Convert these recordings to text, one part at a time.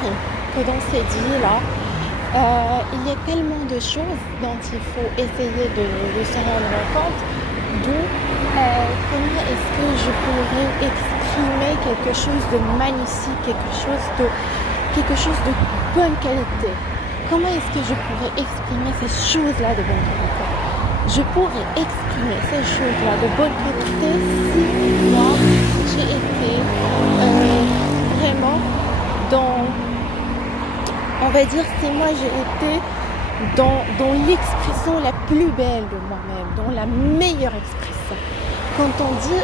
compris que dans cette vie-là, il y a tellement de choses dont il faut essayer de se rendre compte, d'où comment est-ce que je pourrais exprimer quelque chose de magnifique, quelque chose de bonne qualité. Comment est-ce que je pourrais exprimer ces choses-là de bonne qualité? Je pourrais exprimer ces choses-là de bonne qualité si moi j'ai été vraiment dans, on va dire, si moi j'ai été dans l'expression la plus belle de moi-même, dans la meilleure expression. Quand on dit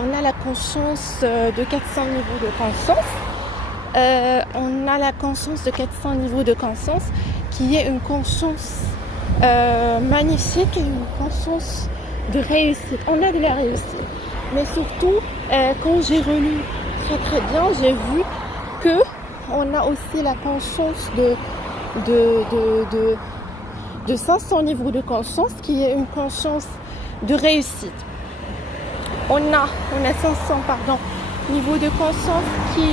on a la conscience de 400 niveaux de conscience, on a la conscience de 400 niveaux de conscience qui est une conscience magnifique et une conscience de réussite. On a de la réussite. Mais surtout, quand j'ai relu très très bien, j'ai vu que on a aussi la conscience de 500 niveaux de conscience qui est une conscience de réussite. On a 500 niveaux de conscience qui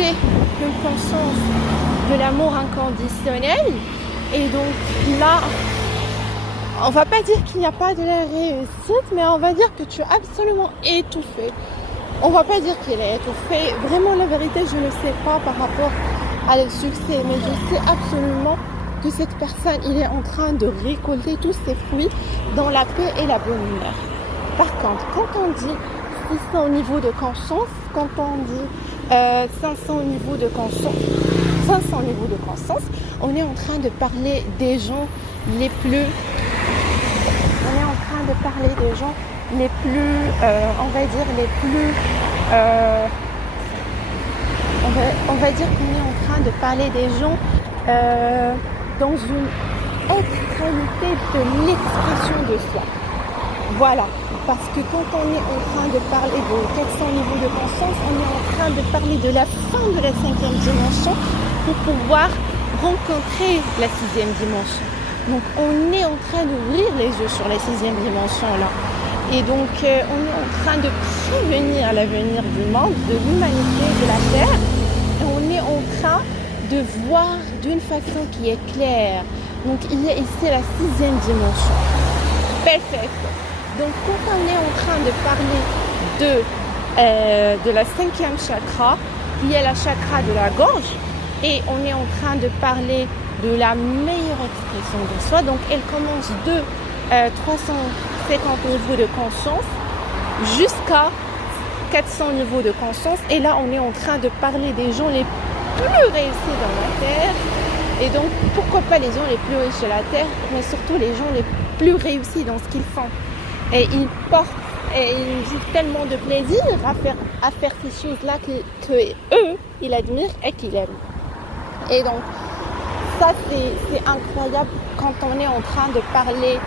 est une conscience de l'amour inconditionnel. Et donc là, on va pas dire qu'il n'y a pas de la réussite, mais on va dire que tu es absolument étouffé. On va pas dire qu'il est étouffé. Vraiment, la vérité, je ne sais pas par rapport à le succès, mais je sais absolument que cette personne, il est en train de récolter tous ses fruits dans la paix et la bonne humeur. Par contre, quand on dit 600 niveaux de conscience, quand on dit 500 niveaux de conscience, on est en train de parler des gens les plus, on va dire qu'on est en train de parler des gens dans une extrémité de l'expression de soi. Voilà, parce que quand on est en train de parler de 400 niveaux de conscience, on est en train de parler de la fin de la 5e dimension pour pouvoir rencontrer la 6e dimension. Donc on est en train d'ouvrir les yeux sur la 6e dimension là. Et donc on est en train de prévenir l'avenir du monde, de l'humanité, de la Terre. Et on est en train de voir d'une façon qui est claire. Donc il y a ici la 6e dimension. Parfait. Donc quand on est en train de parler de la 5e chakra, qui est la chakra de la gorge, et on est en train de parler de la meilleure expression de soi. Donc elle commence de 350 niveaux de conscience jusqu'à 400 niveaux de conscience. Et là, on est en train de parler des gens les plus réussis dans la Terre. Et donc, pourquoi pas les gens les plus riches de la Terre, mais surtout les gens les plus réussis dans ce qu'ils font. Et ils vivent tellement de plaisir à faire ces choses-là que eux, ils admirent et qu'ils aiment. Et donc, ça, c'est incroyable quand on est en train de parler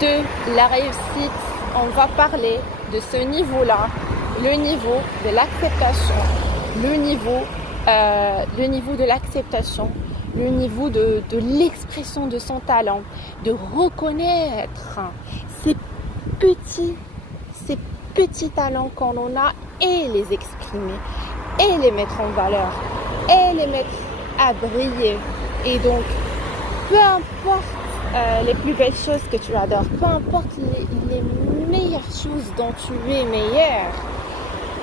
de la réussite. On va parler de ce niveau-là, le niveau de l'acceptation, le niveau de l'acceptation, le niveau de l'expression de son talent, de reconnaître ces petits talents qu'on en a et les exprimer, et les mettre en valeur, et les mettre à briller. Et donc, peu importe les plus belles choses que tu adores, peu importe les meilleures choses dont tu es meilleur,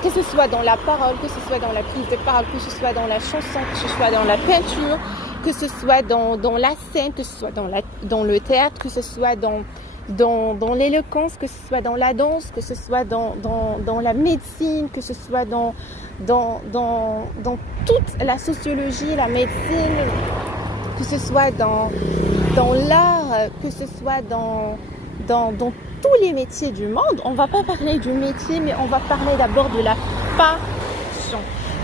que ce soit dans la parole, que ce soit dans la prise de parole, que ce soit dans la chanson, que ce soit dans la peinture, que ce soit dans la scène, que ce soit dans le théâtre, que ce soit dans l'éloquence, que ce soit dans la danse, que ce soit dans la médecine, que ce soit dans toute la sociologie, la médecine, que ce soit dans l'art, que ce soit dans tous les métiers du monde. On ne va pas parler du métier, mais on va parler d'abord de la passion.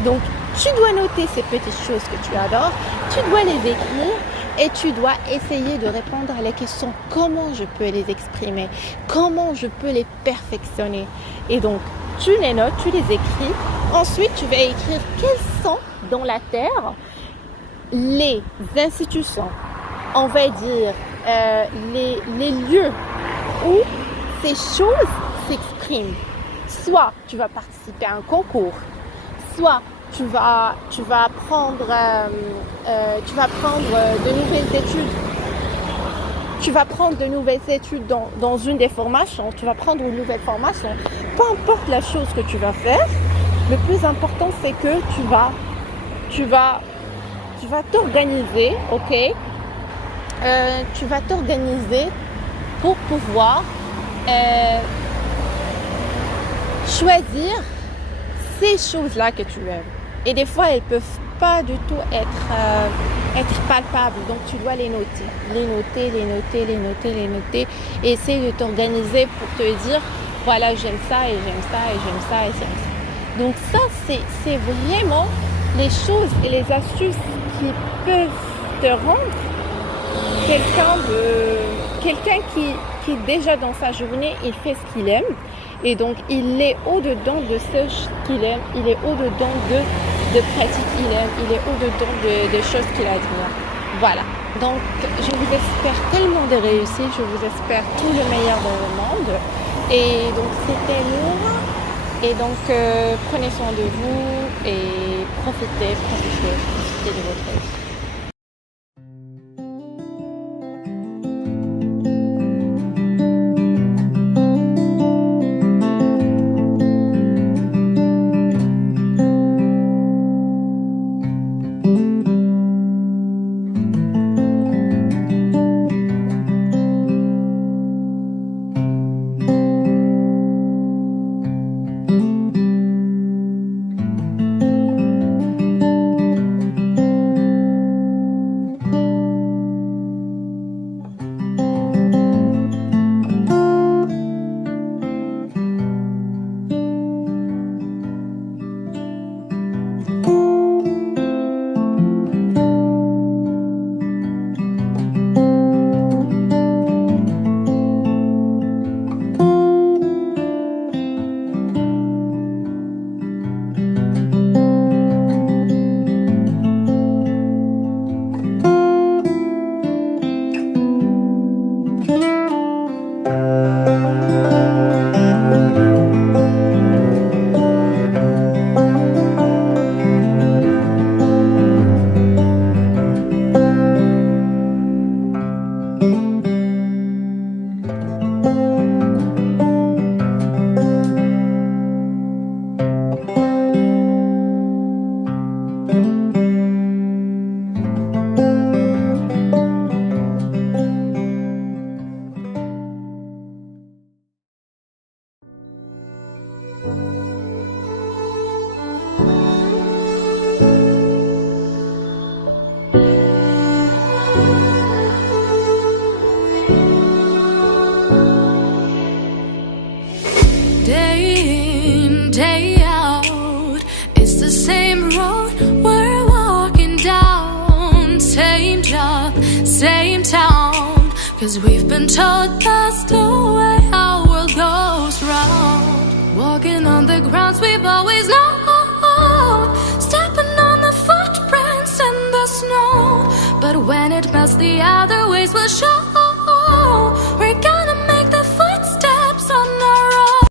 Donc, tu dois noter ces petites choses que tu adores, tu dois les écrire et tu dois essayer de répondre à la question comment je peux les exprimer, comment je peux les perfectionner. Et donc, tu les notes, tu les écris. Ensuite, tu vas écrire quels sont dans la Terre les institutions, on va dire les lieux où ces choses s'expriment. Soit tu vas participer à un concours, soit tu vas prendre de nouvelles études. Tu vas prendre de nouvelles études dans une des formations. Tu vas prendre une nouvelle formation. Peu importe la chose que tu vas faire, le plus important c'est que tu vas t'organiser, ok? Tu vas t'organiser pour pouvoir choisir ces choses-là que tu aimes. Et des fois, elles peuvent pas du tout être palpables. Donc, tu dois les noter. Et essayer de t'organiser pour te dire, voilà, j'aime ça, et j'aime ça, et j'aime ça, et j'aime ça. Donc, ça, c'est vraiment les choses et les astuces qui peuvent te rendre quelqu'un qui déjà dans sa journée, il fait ce qu'il aime. Et donc, il est au-dedans de ce qu'il aime, il est au-dedans de pratiques qu'il aime, il est au-dedans de choses qu'il admire. Voilà. Donc, je vous espère tellement de réussite, je vous espère tout le meilleur dans le monde. Et donc, c'était Nour. Et donc, prenez soin de vous et profitez de votre vie. Same town, 'cause we've been told that's the way our world goes round. Walking on the grounds we've always known, stepping on the footprints in the snow. But when it melts, the other ways will show.